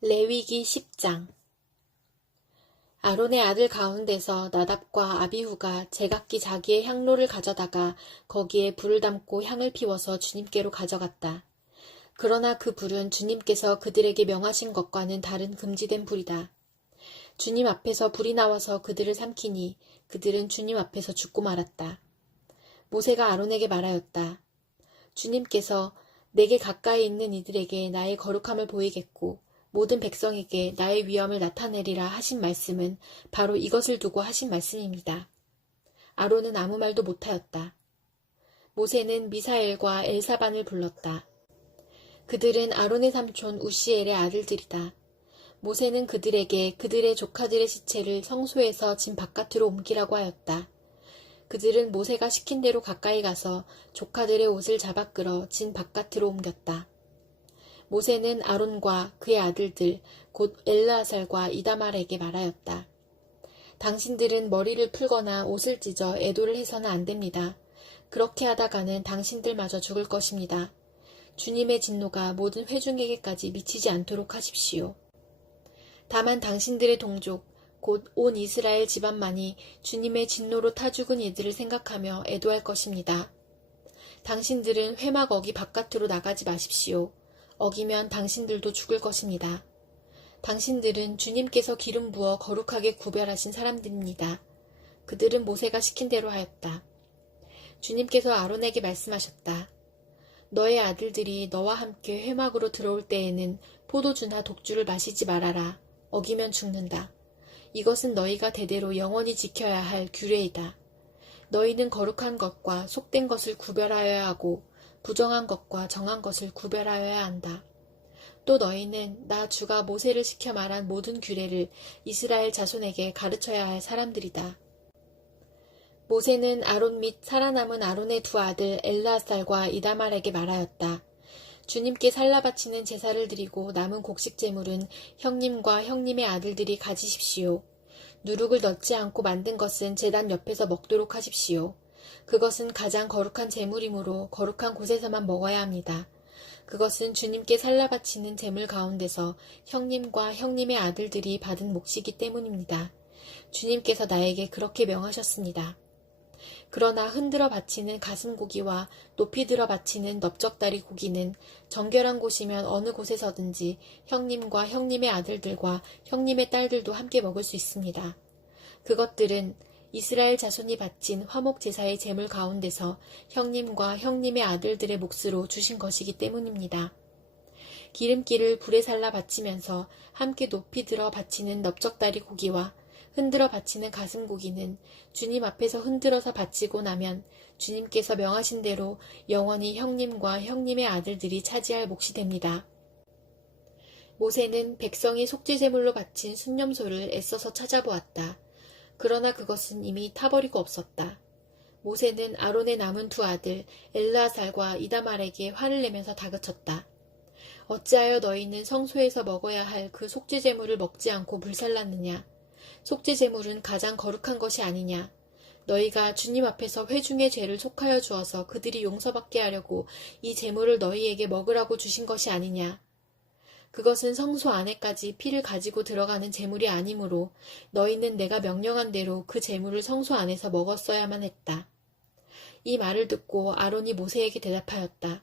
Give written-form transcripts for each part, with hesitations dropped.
레위기 10장. 아론의 아들 가운데서 나답과 아비후가 제각기 자기의 향로를 가져다가 거기에 불을 담고 향을 피워서 주님께로 가져갔다. 그러나 그 불은 주님께서 그들에게 명하신 것과는 다른 금지된 불이다. 주님 앞에서 불이 나와서 그들을 삼키니 그들은 주님 앞에서 죽고 말았다. 모세가 아론에게 말하였다. 주님께서 내게 가까이 있는 이들에게 나의 거룩함을 보이겠고 모든 백성에게 나의 위엄을 나타내리라 하신 말씀은 바로 이것을 두고 하신 말씀입니다. 아론은 아무 말도 못하였다. 모세는 미사엘과 엘사반을 불렀다. 그들은 아론의 삼촌 우시엘의 아들들이다. 모세는 그들에게 그들의 조카들의 시체를 성소에서 진 바깥으로 옮기라고 하였다. 그들은 모세가 시킨 대로 가까이 가서 조카들의 옷을 잡아 끌어 진 바깥으로 옮겼다. 모세는 아론과 그의 아들들 곧 엘르아살과 이다말에게 말하였다. 당신들은 머리를 풀거나 옷을 찢어 애도를 해서는 안 됩니다. 그렇게 하다가는 당신들마저 죽을 것입니다. 주님의 진노가 모든 회중에게까지 미치지 않도록 하십시오. 다만 당신들의 동족 곧 온 이스라엘 집안만이 주님의 진노로 타 죽은 이들을 생각하며 애도할 것입니다. 당신들은 회막 어기 바깥으로 나가지 마십시오. 어기면 당신들도 죽을 것입니다. 당신들은 주님께서 기름 부어 거룩하게 구별하신 사람들입니다. 그들은 모세가 시킨 대로 하였다. 주님께서 아론에게 말씀하셨다. 너의 아들들이 너와 함께 회막으로 들어올 때에는 포도주나 독주를 마시지 말아라. 어기면 죽는다. 이것은 너희가 대대로 영원히 지켜야 할 규례이다. 너희는 거룩한 것과 속된 것을 구별하여야 하고 부정한 것과 정한 것을 구별하여야 한다. 또 너희는 나 주가 모세를 시켜 말한 모든 규례를 이스라엘 자손에게 가르쳐야 할 사람들이다. 모세는 아론 및 살아남은 아론의 두 아들 엘르아살과 이다말에게 말하였다. 주님께 살라 바치는 제사를 드리고 남은 곡식 제물은 형님과 형님의 아들들이 가지십시오. 누룩을 넣지 않고 만든 것은 제단 옆에서 먹도록 하십시오. 그것은 가장 거룩한 제물이므로 거룩한 곳에서만 먹어야 합니다. 그것은 주님께 살라 바치는 제물 가운데서 형님과 형님의 아들들이 받은 몫이기 때문입니다. 주님께서 나에게 그렇게 명하셨습니다. 그러나 흔들어 바치는 가슴고기와 높이 들어 바치는 넓적다리 고기는 정결한 곳이면 어느 곳에서든지 형님과 형님의 아들들과 형님의 딸들도 함께 먹을 수 있습니다. 그것들은 이스라엘 자손이 바친 화목 제사의 제물 가운데서 형님과 형님의 아들들의 몫으로 주신 것이기 때문입니다. 기름기를 불에 살라 바치면서 함께 높이 들어 바치는 넓적다리 고기와 흔들어 바치는 가슴고기는 주님 앞에서 흔들어서 바치고 나면 주님께서 명하신 대로 영원히 형님과 형님의 아들들이 차지할 몫이 됩니다. 모세는 백성이 속죄제물로 바친 순념소를 애써서 찾아보았다. 그러나 그것은 이미 타버리고 없었다. 모세는 아론의 남은 두 아들 엘르아살과 이다말에게 화를 내면서 다그쳤다. 어찌하여 너희는 성소에서 먹어야 할 그 속죄제물을 먹지 않고 불살랐느냐? 속죄제물은 가장 거룩한 것이 아니냐? 너희가 주님 앞에서 회중의 죄를 속하여 주어서 그들이 용서받게 하려고 이 제물을 너희에게 먹으라고 주신 것이 아니냐? 그것은 성소 안에까지 피를 가지고 들어가는 제물이 아니므로 너희는 내가 명령한 대로 그 제물을 성소 안에서 먹었어야만 했다. 이 말을 듣고 아론이 모세에게 대답하였다.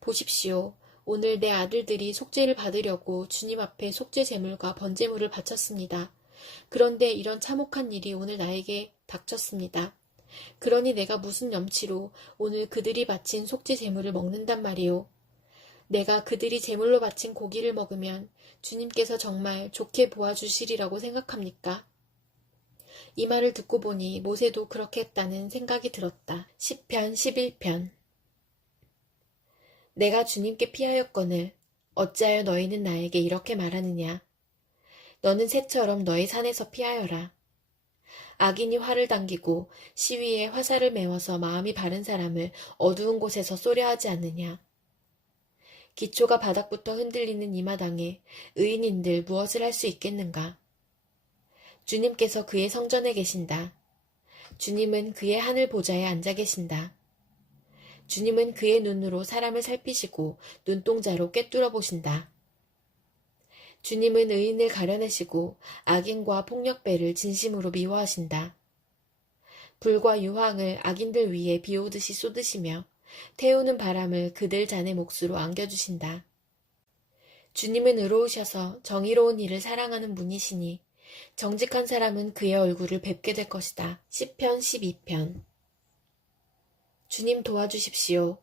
보십시오. 오늘 내 아들들이 속죄를 받으려고 주님 앞에 속죄 제물과 번제물을 바쳤습니다. 그런데 이런 참혹한 일이 오늘 나에게 닥쳤습니다. 그러니 내가 무슨 염치로 오늘 그들이 바친 속죄 제물을 먹는단 말이오. 내가 그들이 제물로 바친 고기를 먹으면 주님께서 정말 좋게 보아주시리라고 생각합니까? 이 말을 듣고 보니 모세도 그렇게 했다는 생각이 들었다. 시편 11편. 내가 주님께 피하였거늘 어찌하여 너희는 나에게 이렇게 말하느냐? 너는 새처럼 너의 산에서 피하여라. 악인이 활을 당기고 시위에 화살을 메워서 마음이 바른 사람을 어두운 곳에서 쏘려 하지 않느냐? 기초가 바닥부터 흔들리는 이 마당에 의인인들 무엇을 할 수 있겠는가? 주님께서 그의 성전에 계신다. 주님은 그의 하늘 보좌에 앉아 계신다. 주님은 그의 눈으로 사람을 살피시고 눈동자로 꿰뚫어 보신다. 주님은 의인을 가려내시고 악인과 폭력배를 진심으로 미워하신다. 불과 유황을 악인들 위에 비오듯이 쏟으시며 태우는 바람을 그들 잔의 몫으로 안겨주신다. 주님은 의로우셔서 정의로운 일을 사랑하는 분이시니 정직한 사람은 그의 얼굴을 뵙게 될 것이다. 시편 12편. 주님 도와주십시오.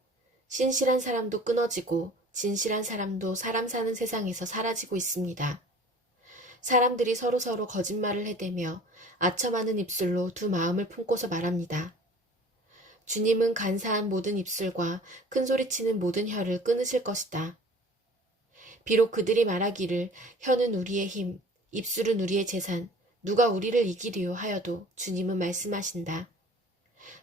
신실한 사람도 끊어지고 진실한 사람도 사람 사는 세상에서 사라지고 있습니다. 사람들이 서로서로 거짓말을 해대며 아첨하는 입술로 두 마음을 품고서 말합니다. 주님은 간사한 모든 입술과 큰소리치는 모든 혀를 끊으실 것이다. 비록 그들이 말하기를 혀는 우리의 힘, 입술은 우리의 재산, 누가 우리를 이기리요 하여도 주님은 말씀하신다.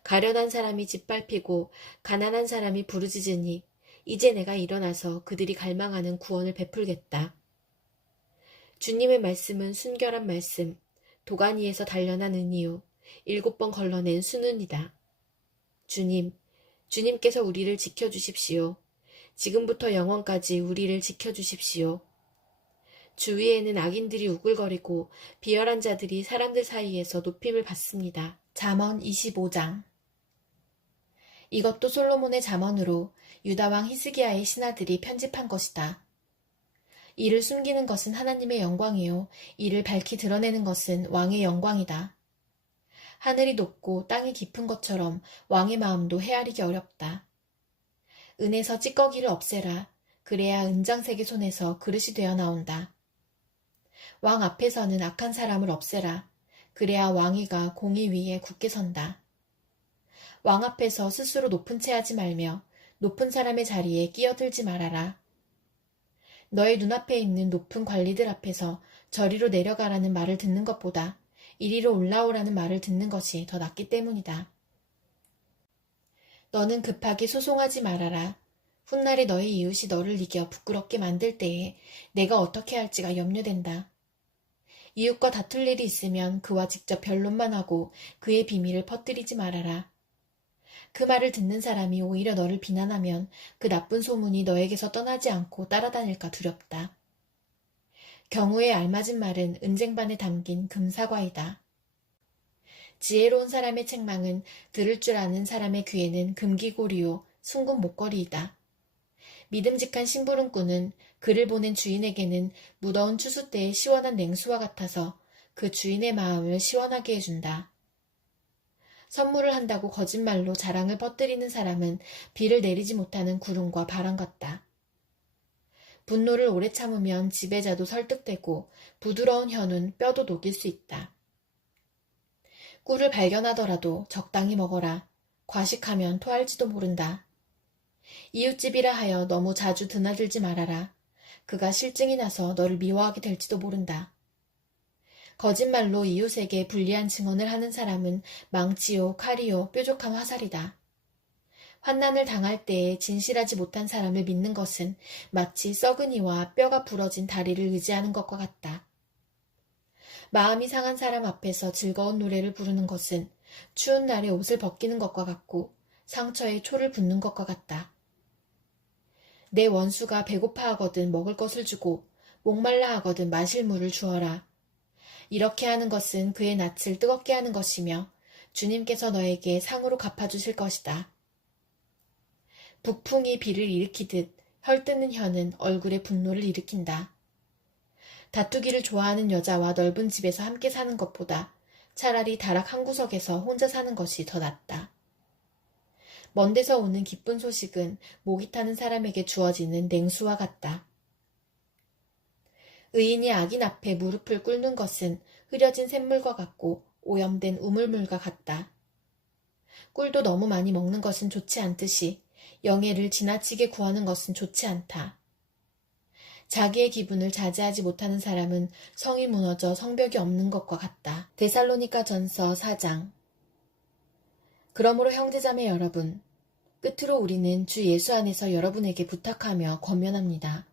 가련한 사람이 짓밟히고 가난한 사람이 부르짖으니 이제 내가 일어나서 그들이 갈망하는 구원을 베풀겠다. 주님의 말씀은 순결한 말씀, 도가니에서 단련한 은이요 7번 걸러낸 순은이다. 주님께서 우리를 지켜주십시오. 지금부터 영원까지 우리를 지켜주십시오. 주위에는 악인들이 우글거리고 비열한 자들이 사람들 사이에서 높임을 받습니다. 잠언 25장. 이것도 솔로몬의 잠언으로 유다왕 히스기야의 신하들이 편집한 것이다. 이를 숨기는 것은 하나님의 영광이요 이를 밝히 드러내는 것은 왕의 영광이다. 하늘이 높고 땅이 깊은 것처럼 왕의 마음도 헤아리기 어렵다. 은에서 찌꺼기를 없애라. 그래야 은장색의 손에서 그릇이 되어 나온다. 왕 앞에서는 악한 사람을 없애라. 그래야 왕위가 공의 위에 굳게 선다. 왕 앞에서 스스로 높은 채 하지 말며 높은 사람의 자리에 끼어들지 말아라. 너의 눈앞에 있는 높은 관리들 앞에서 저리로 내려가라는 말을 듣는 것보다 이리로 올라오라는 말을 듣는 것이 더 낫기 때문이다. 너는 급하게 소송하지 말아라. 훗날에 너의 이웃이 너를 이겨 부끄럽게 만들 때에 내가 어떻게 할지가 염려된다. 이웃과 다툴 일이 있으면 그와 직접 변론만 하고 그의 비밀을 퍼뜨리지 말아라. 그 말을 듣는 사람이 오히려 너를 비난하면 그 나쁜 소문이 너에게서 떠나지 않고 따라다닐까 두렵다. 경우에 알맞은 말은 은쟁반에 담긴 금사과이다. 지혜로운 사람의 책망은 들을 줄 아는 사람의 귀에는 금기고리요 숭근 목걸이이다. 믿음직한 심부름꾼은 그를 보낸 주인에게는 무더운 추수 때의 시원한 냉수와 같아서 그 주인의 마음을 시원하게 해준다. 선물을 한다고 거짓말로 자랑을 퍼뜨리는 사람은 비를 내리지 못하는 구름과 바람 같다. 분노를 오래 참으면 지배자도 설득되고 부드러운 혀는 뼈도 녹일 수 있다. 꿀을 발견하더라도 적당히 먹어라. 과식하면 토할지도 모른다. 이웃집이라 하여 너무 자주 드나들지 말아라. 그가 실증이 나서 너를 미워하게 될지도 모른다. 거짓말로 이웃에게 불리한 증언을 하는 사람은 망치요, 칼이요, 뾰족한 화살이다. 환난을 당할 때에 진실하지 못한 사람을 믿는 것은 마치 썩은 이와 뼈가 부러진 다리를 의지하는 것과 같다. 마음이 상한 사람 앞에서 즐거운 노래를 부르는 것은 추운 날에 옷을 벗기는 것과 같고 상처에 초를 붓는 것과 같다. 내 원수가 배고파하거든 먹을 것을 주고 목말라 하거든 마실 물을 주어라. 이렇게 하는 것은 그의 낯을 뜨겁게 하는 것이며 주님께서 너에게 상으로 갚아주실 것이다. 북풍이 비를 일으키듯 헐뜯는 혀는 얼굴에 분노를 일으킨다. 다투기를 좋아하는 여자와 넓은 집에서 함께 사는 것보다 차라리 다락 한 구석에서 혼자 사는 것이 더 낫다. 먼 데서 오는 기쁜 소식은 목이 타는 사람에게 주어지는 냉수와 같다. 의인이 악인 앞에 무릎을 꿇는 것은 흐려진 샘물과 같고 오염된 우물물과 같다. 꿀도 너무 많이 먹는 것은 좋지 않듯이 영예를 지나치게 구하는 것은 좋지 않다. 자기의 기분을 자제하지 못하는 사람은 성이 무너져 성벽이 없는 것과 같다. 데살로니가 전서 4장. 그러므로 형제자매 여러분, 끝으로 우리는 주 예수 안에서 여러분에게 부탁하며 권면합니다.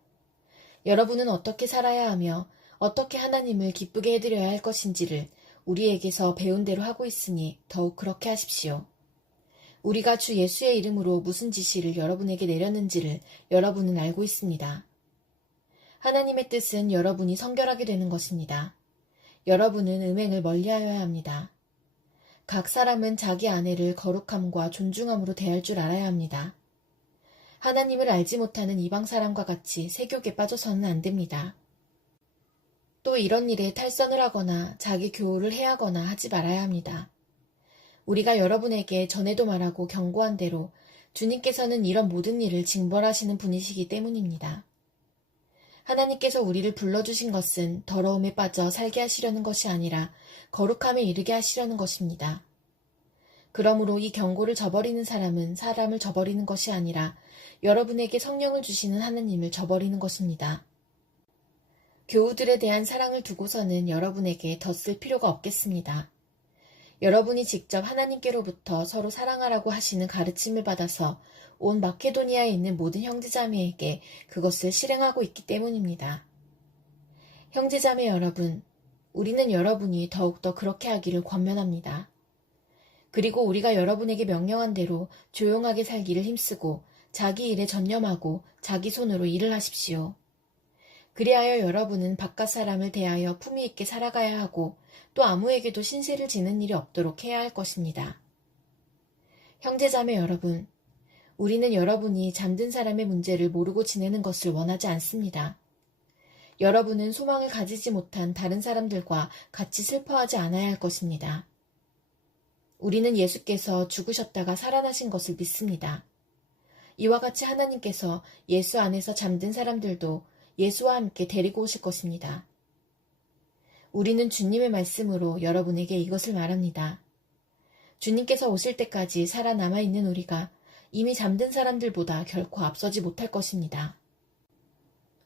여러분은 어떻게 살아야 하며 어떻게 하나님을 기쁘게 해드려야 할 것인지를 우리에게서 배운 대로 하고 있으니 더욱 그렇게 하십시오. 우리가 주 예수의 이름으로 무슨 지시를 여러분에게 내렸는지를 여러분은 알고 있습니다. 하나님의 뜻은 여러분이 성결하게 되는 것입니다. 여러분은 음행을 멀리하여야 합니다. 각 사람은 자기 아내를 거룩함과 존중함으로 대할 줄 알아야 합니다. 하나님을 알지 못하는 이방 사람과 같이 세욕에 빠져서는 안 됩니다. 또 이런 일에 탈선을 하거나 자기 교훈을 해하거나 하지 말아야 합니다. 우리가 여러분에게 전에도 말하고 경고한 대로 주님께서는 이런 모든 일을 징벌하시는 분이시기 때문입니다. 하나님께서 우리를 불러주신 것은 더러움에 빠져 살게 하시려는 것이 아니라 거룩함에 이르게 하시려는 것입니다. 그러므로 이 경고를 저버리는 사람은 사람을 저버리는 것이 아니라 여러분에게 성령을 주시는 하나님을 저버리는 것입니다. 교우들에 대한 사랑을 두고서는 여러분에게 더 쓸 필요가 없겠습니다. 여러분이 직접 하나님께로부터 서로 사랑하라고 하시는 가르침을 받아서 온 마케도니아에 있는 모든 형제자매에게 그것을 실행하고 있기 때문입니다. 형제자매 여러분, 우리는 여러분이 더욱더 그렇게 하기를 권면합니다. 그리고 우리가 여러분에게 명령한 대로 조용하게 살기를 힘쓰고 자기 일에 전념하고 자기 손으로 일을 하십시오. 그리하여 여러분은 바깥 사람을 대하여 품위 있게 살아가야 하고 또 아무에게도 신세를 지는 일이 없도록 해야 할 것입니다. 형제자매 여러분, 우리는 여러분이 잠든 사람의 문제를 모르고 지내는 것을 원하지 않습니다. 여러분은 소망을 가지지 못한 다른 사람들과 같이 슬퍼하지 않아야 할 것입니다. 우리는 예수께서 죽으셨다가 살아나신 것을 믿습니다. 이와 같이 하나님께서 예수 안에서 잠든 사람들도 예수와 함께 데리고 오실 것입니다. 우리는 주님의 말씀으로 여러분에게 이것을 말합니다. 주님께서 오실 때까지 살아남아 있는 우리가 이미 잠든 사람들보다 결코 앞서지 못할 것입니다.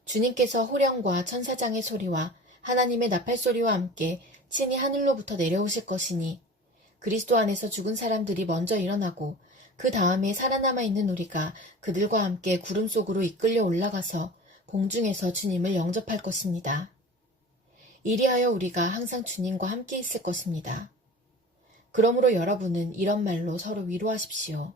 주님께서 호령과 천사장의 소리와 하나님의 나팔 소리와 함께 친히 하늘로부터 내려오실 것이니 그리스도 안에서 죽은 사람들이 먼저 일어나고 그 다음에 살아남아 있는 우리가 그들과 함께 구름 속으로 이끌려 올라가서 공중에서 주님을 영접할 것입니다. 이리하여 우리가 항상 주님과 함께 있을 것입니다. 그러므로 여러분은 이런 말로 서로 위로하십시오.